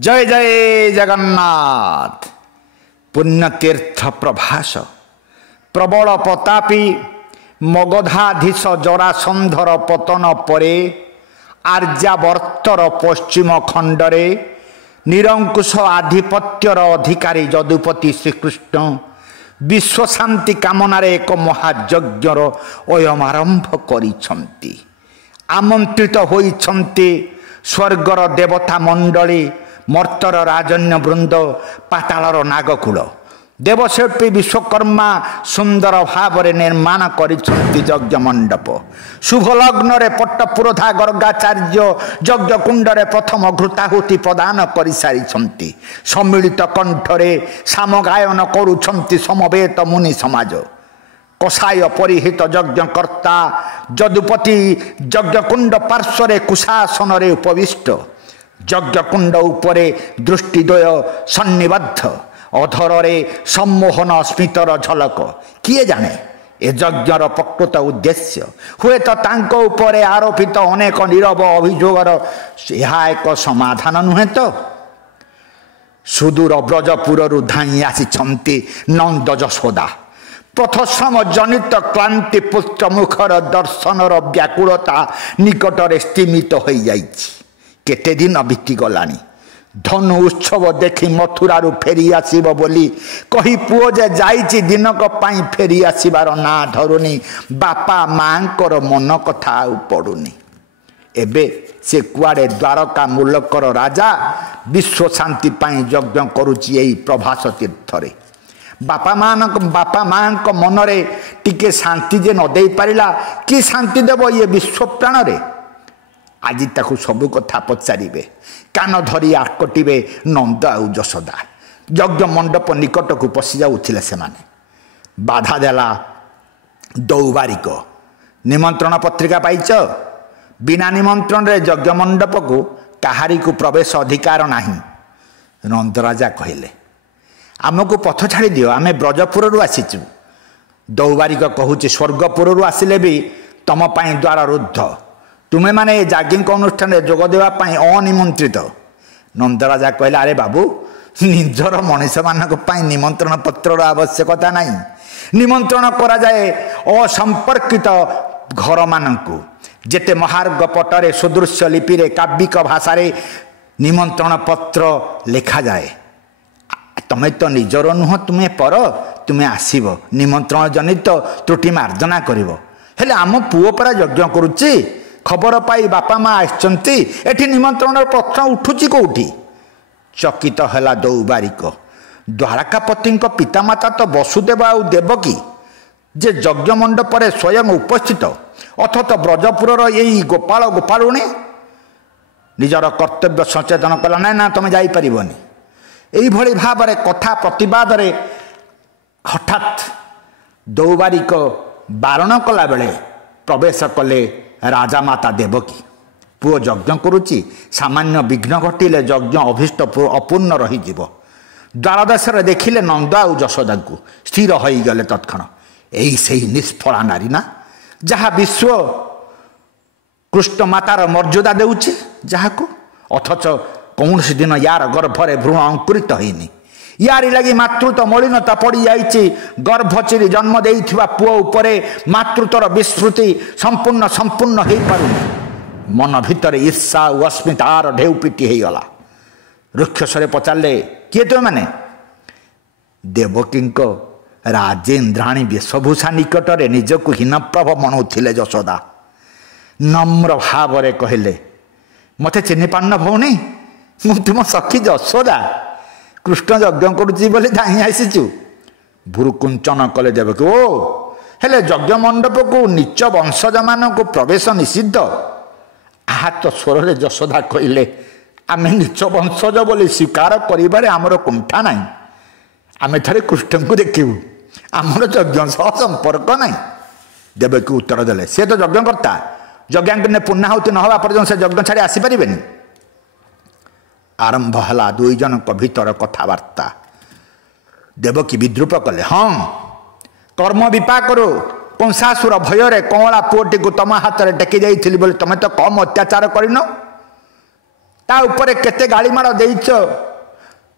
जय जय जगन्नाथ। पुण्यतीर्थ प्रभास प्रबल प्रतापी मगधाधीश जरासंधर पतन परे आर्यावर्तर पश्चिम खंडरे निरंकुश आधिपत्यर अधिकारी यदुपति श्रीकृष्ण विश्वशांति कामनार एक महायज्ञर अयम आरंभ करिछंती। आमंत्रित होइछंती स्वर्गर देवता मंडली, मर्तर राजन्य वृंद, पातालर नागकूल। देवशिल्पी विश्वकर्मा सुंदर भाव निर्माण करिछंती यज्ञ मंडप। शुभ लग्न रे पट्टपुरोधा गर्गाचार्य यज्ञ कुंडरे प्रथम घृताहुति प्रदान करि सारिछंती। सम्मिलित कंठरे सामगायन करुछंती समवेत मुनि समाज। कषाय परिहित यज्ञकर्ता यदुपति यज्ञकुंड पार्श्वरे कुशासन रे उपविष्ट। यज्ञकुंड उपरे दृष्टिद्वय सन्निबद्ध, अधर सम्मोहन स्मितर झलक। किए जाने ए यज्ञर प्रकृत उद्देश्य हुए तो तांको उपरे आरोपित अनेक नीरव अभियोगर यह एक समाधान नुहे तो। सुदूर ब्रजपुर धाई आसी नंद जशोदा। पथश्रम जनित क्लांति पुत्र मुखर दर्शनर व्याकुलता निकटरे स्तिमित हो जाइछि। केते दिन बीती गलानी। धनु उत्सव देखी मथुरारू फेरी आसीब बोली कही पुओ जे जाइछि दिनक पाई फेरी आसीबार ना धरुनी। बापा मांकर मन कथा आउ पड़ुनी। एबे से कुआडे द्वारका मुलकर राजा विश्व शांति पाई यज्ञ करुछि एई प्रभास तीर्थरे। बापा मांक मनरे टिके शांति जे न दे पारिला कि शांति देव ये विश्व प्राण रे। आज ताकू सबु कथा पचारे कान धरी आकटिबे नंद आउ जशोदा। यज्ञ मंडप निकट को पशि जाउथिले सेमाने। बाधा देला दौबारिक। निमंत्रण पत्रिका पाइछ? बिना निमंत्रण रे यज्ञ मंडप को काहारी को प्रवेश अधिकार नाही। नंद राजा कहले आमको पथ छाड़ी दियो, आमे ब्रजपुर आसीचु। दौबारिक कहूँ स्वर्गपुर आसिले भी तम पाई द्वार रुद्ध। तुम्हें माने याज्ञिक अनुष्ठान जोग देवाई अनिमंत्रित। नंदराजा कहले अरे बाबू निजर मनीष मानक निमंत्रण पत्र आवश्यकता नहीं। निमंत्रण करा जाए असंपर्कित घर मानकु। जेते महार्ग पटरे सुदृश्य लिपि रे काव्यिक भाषा रे निमंत्रण पत्र लिखा जाए। तुम्हें तो निजर नुह, तुम्हें पर, तुम्हें आसीब निमंत्रण जनित त्रुटि मार्जना करिवो। हेले आम पुओ परा यज्ञ करुच्ची, खबर पाई बापा माँ आसचंती, एठी निमंत्रण पत्र उठुची कोठी। चकित हैला दौबारिक। द्वारकापति पितामाता तो वसुदेव आउ देवकी जे यज्ञ मंडपरे स्वयं उपस्थित, अथत ब्रजपुर यही गोपाल गोपालुणी निजर कर्तव्य सचेतन कला ना ना तुम जाइपारिबनी। एइभଳି भाବରେ कथा प्रतिवाद रे हठात दौबारिक बारण कला बेले प्रवेश कले राजा माता देवकी। पुओ यज्ञ करुच्ची, सामान्य विघ्न घटिले यज्ञ अभिष्ट अपूर्ण रहीजिव। द्वारदेशरे देखिले नंद आउ जशोदा को स्थिर हो गले तत्क्षण। यही से निष्फला नारी ना जहाँ विश्व कृष्ण मातार मर्यादा देउछि जहाको, अथच कौन सी दिन यार गर्भरे भ्रूण अंकुरित होनी। यारी लगी मातृत्व मलिनता पड़ी जाइछि। गर्भ चिरी जन्म देइथिबा पुओ उपरे मातृत्वर विस्मृति संपूर्ण संपूर्ण हो पारुनी। मन भितर ईर्षा और अस्मितार ढेउ पिटी हो गला। रुक्षसरे पचारे किए तुम मैंने? देवकी राजेन्द्राणी वेशभूषा निकटरे निजक हीनप्रभ मनाउथिले जशोदा। नम्र भाव कहले मते चिन्हि पान भौणी, मु तुम सखी जशोदा। कृष्ण यज्ञ करुच्ची बोली धाई आसीचु। भुरुकुंचन कले देवकी ओ हेले यज्ञ मंडप को नीच वंशज मान को प्रवेश निषिद्ध। आहत स्वर रे जशोदा कहले आमे नीच वंशज बोली स्वीकार करिबारे आमर कुंठा नाही। आमे थरे कृष्ण को देखिबु, आमर यज्ञ सह संपर्क नाही। देवकी उत्तर देले से तो यज्ञ करता, यज्ञ पुण्याहुति न हवा पर्यंत से यज्ञ छाड़ी आसी परिबेनी। आरंभ हला दुई जनक भीतर कथबार्ता। देवकी विद्रूप कले हाँ कर्म विपाकरू कंसासुर भୟରେ कमला पुओटी को तम हाथ में टेकी जाइली बोले तुम तो कम अत्याचार करन। ता उपरे केते गाड़ीमाड़ देइछ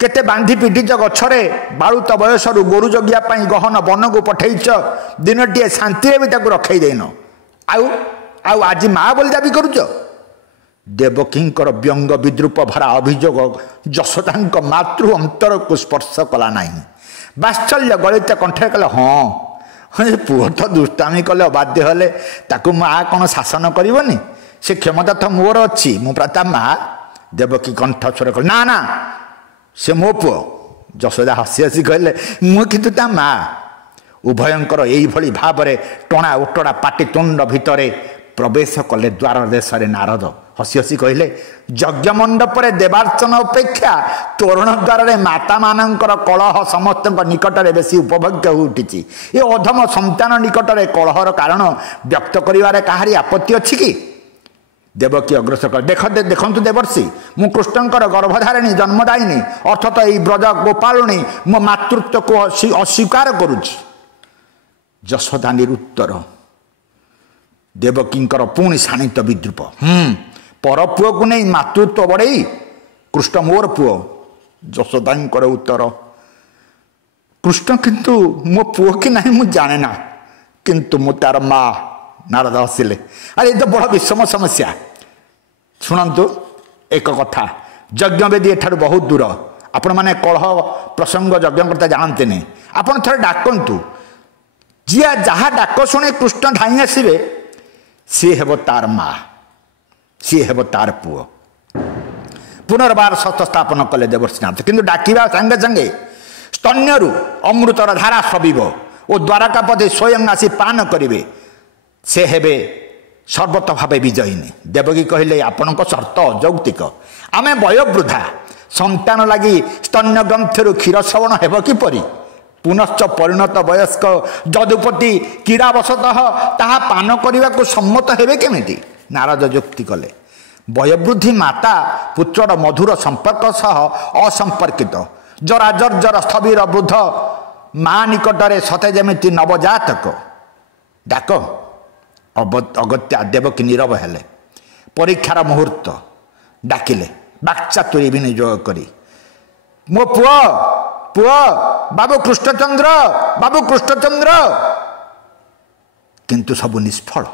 केते बांधी पिटिच गछरे बाळुत बयसरु गोरु जगिया पई गहन वन को पठेइछ दिनटिए शांति भी ताकू रखई देन आउ आउ आज माँ बोली दाबी करुच देवकींकर व्यंग विद्रूप भरा अभियोग यशोदा मातृ अंतर को स्पर्श कला नहीं बात्सल्य गलित कंठे कले हाँ पुओ तो दुष्टामी कले अबाध्य हेले ताकू माँ कौन शासन करनी से क्षमता तो मोर अच्छी मु ता माँ देवकी कंठ स्वर कले ना ना से मो पुओ यशोदा हसी हसी कहले मु किंतु ता माँ उभयंकर यही भाव में टणा उटड़ा पाटितुंड भितर प्रवेश कले द्वार देश नारद हसी हसी कहले यज्ञ मंडप देवार्चन अपेक्षा तोरण द्वार माता मानकर कलह समस्त निकट में बेसी उपभोग्य हो उठी ये अधम संतान निकट में कलहर कारण व्यक्त करिवारे कहारी आपत्ति अच्छी कि देवकी अग्रसर कर देखु देवर्षि मु कृष्णकर गर्भधारिणी जन्मदायिनी अर्थात यही ब्रज गोपालिनी मो मातृत्व को अस्वीकार करुछि यशोदा निरुत्तर देवकींकर पुणी शाणित विद्रूप पर पुओ को नहीं मातृत्व बढ़ई कृष्ण मोर पुओ यशोदा उत्तर कृष्ण किंतु मो पुओ कि नहीं मु जाने ना किंतु मु तार माँ नारद हसिले अरे ये तो बड़ विषम समस्या शुणु एक कथा यज्ञ वेदी एठार बहुत दूर आपण मैंने कलह प्रसंग यज्ञ करता जानते नहीं आपण थे डाकतु जी जहाँ डाक शुणे कृष्ण धाई आसवे सी हेब तार माँ सी हेब तार पुओ पुनर्बार सत स्थापन कले देवर्षिनाथ किंतु डाकिबा संगे संगे स्तन्यरु अमृतर धारा स्रविब और द्वारकापति स्वयं आसी पान करिवे से हेबे सर्वत भावे विजयिनी देवकी कहले आपणक शर्त अयौक्तिक आमे वयोवृद्धा संतान लगी स्तन्य ग्रंथरु क्षीर श्रवण हेब किपरि पुनश्च परिणत वयस्क जदुपति क्रीड़ावशतः ताहा पान करने को सम्मत हेबे केमिति नारद युक्ति कले वयोवृद्धि माता पुत्रर मधुर संपर्क सह असंपर्कित जरा जर्जर स्थविर वृद्ध माँ निकटरे सते जेमिति नवजातक डाक अगत्या देवकी नीरव हेले परीक्षार मुहूर्त डाकिले बाक्चातुरी विनियोग करी मो पुओ पुओ बाबू कृष्णचंद्र किंतु सबु निष्फल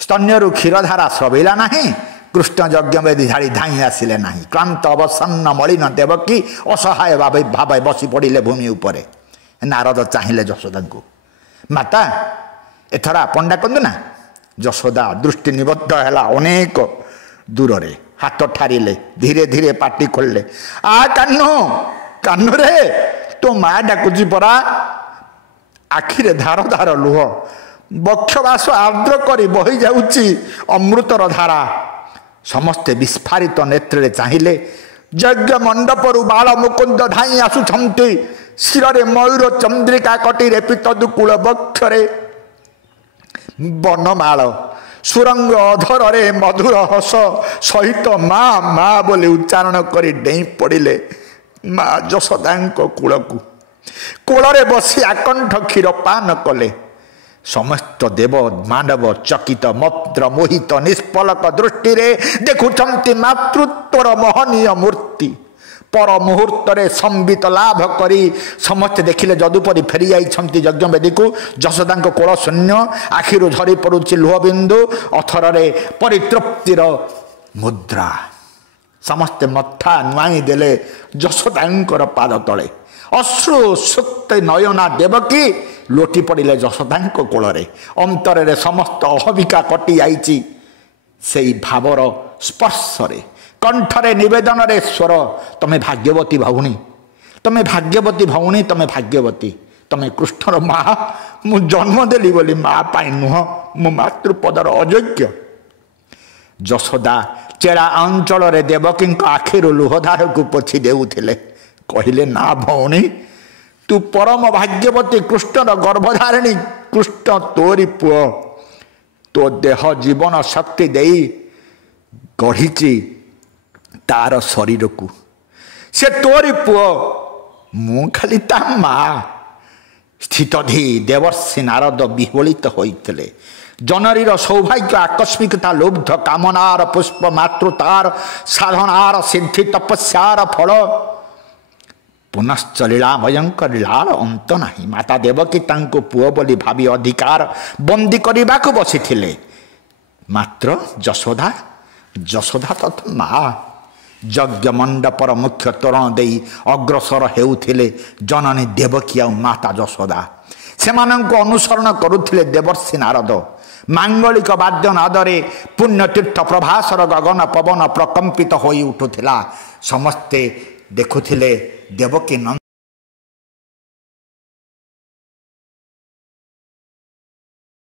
स्तन्यरु क्षीरधारा स्रवैला नहीं कृष्ण यज्ञ वेदी झाड़ी धाई आसिले नहीं क्लांत अवसन्न मलिन देवकी असहाय भाव बसी पड़े भूमि उपरे नारद चाहिए यशोदा को माता एथर आपण डाकतु ना यशोदा दृष्टि निबद्ध है अनेक दूर रे हाथ ठारिले धीरे धीरे पाटी खोलले आ कान्नु रे तो माँ डाकुची परा आखिरे धार धार लुह बक्षवास आर्द्र करी बही जाउची अमृतर धारा समस्ते विस्फारित नेत्रे चाहिए यज्ञ मंडपरु बाल मुकुंद धाई आसुछंती शिरे मयूर चंद्रिका कटी रेपित दुकूल बक्षरे बनमाल सुरंग अधर रे मधुर हस सहित माँ माँ बोले उच्चारण करी डेई पड़िले माँ यशोदा कूलकू कूलरे बसी आकंठ क्षीर पान कले समस्त देव मानव चकित मत्र मोहित निष्पलक दृष्टि रे देखुछंती मातृत्वर महनीय मूर्ति पर मुहूर्त संबित लाभ करी समस्त देखिले जदुपरी फेरी जाइछंती यज्ञ वेदी को यशोदा कोल शून्य आखिरु झरी पड़ुछि लुहबिंदु अथर रे परितृप्तिर मुद्रा समस्ते मथा नुआई देले यशोदा पाद तले अश्रु सुक्त नयना देवकी लोटी पड़े यशोदा कोल अंतर रे समस्त अहबिका कटि जाइछि सेई भावर स्पर्श रे कंठरे निवेदन रे स्वर तमे भाग्यवती भौणी तमे भाग्यवती भौणी तमे भाग्यवती तमे कृष्णर माँ मु जन्म देली बोली माँ पाई नुह मो मातृपदर अयोग्य यशोदा चेड़ा अंचल रे देवकी आखिर लुहधार को पोछि देउथिले कहले ना भौणी तू परम भाग्यवती कृष्णर गर्भधारिणी कृष्ण तोरी पुओ तो देह जीवन शक्ति देई गढ़ी तार शरीर को से तोरी पुओ मु खाली ता माँ स्थितधि देवर्षि नारद विह्वलित होइतले जनरीर सौभाग्य आकस्मिकता लुब्ध कामनार पुष्प मातृतार साधनार सिद्धि तपस्यार फल पुनश्च लीला भयंकर लीलार अंत नहीं। माता देवकी तांको पुओ बोली भावी अधिकार बंदी करने को बसी मात्र यशोदा यशोदा तथा माँ यज्ञ मंडपर मुख्य तोरण दे अग्रसर हेउथिले जननी देवकी आ माता यशोदा से अनुसरण करुथिले देवर्षि नारद मांगलिक वाद्य नादरे पुण्यतीर्थ प्रभासर गगन पवन प्रकंपित होई उठुथिला समस्ते देखुथिले देवकी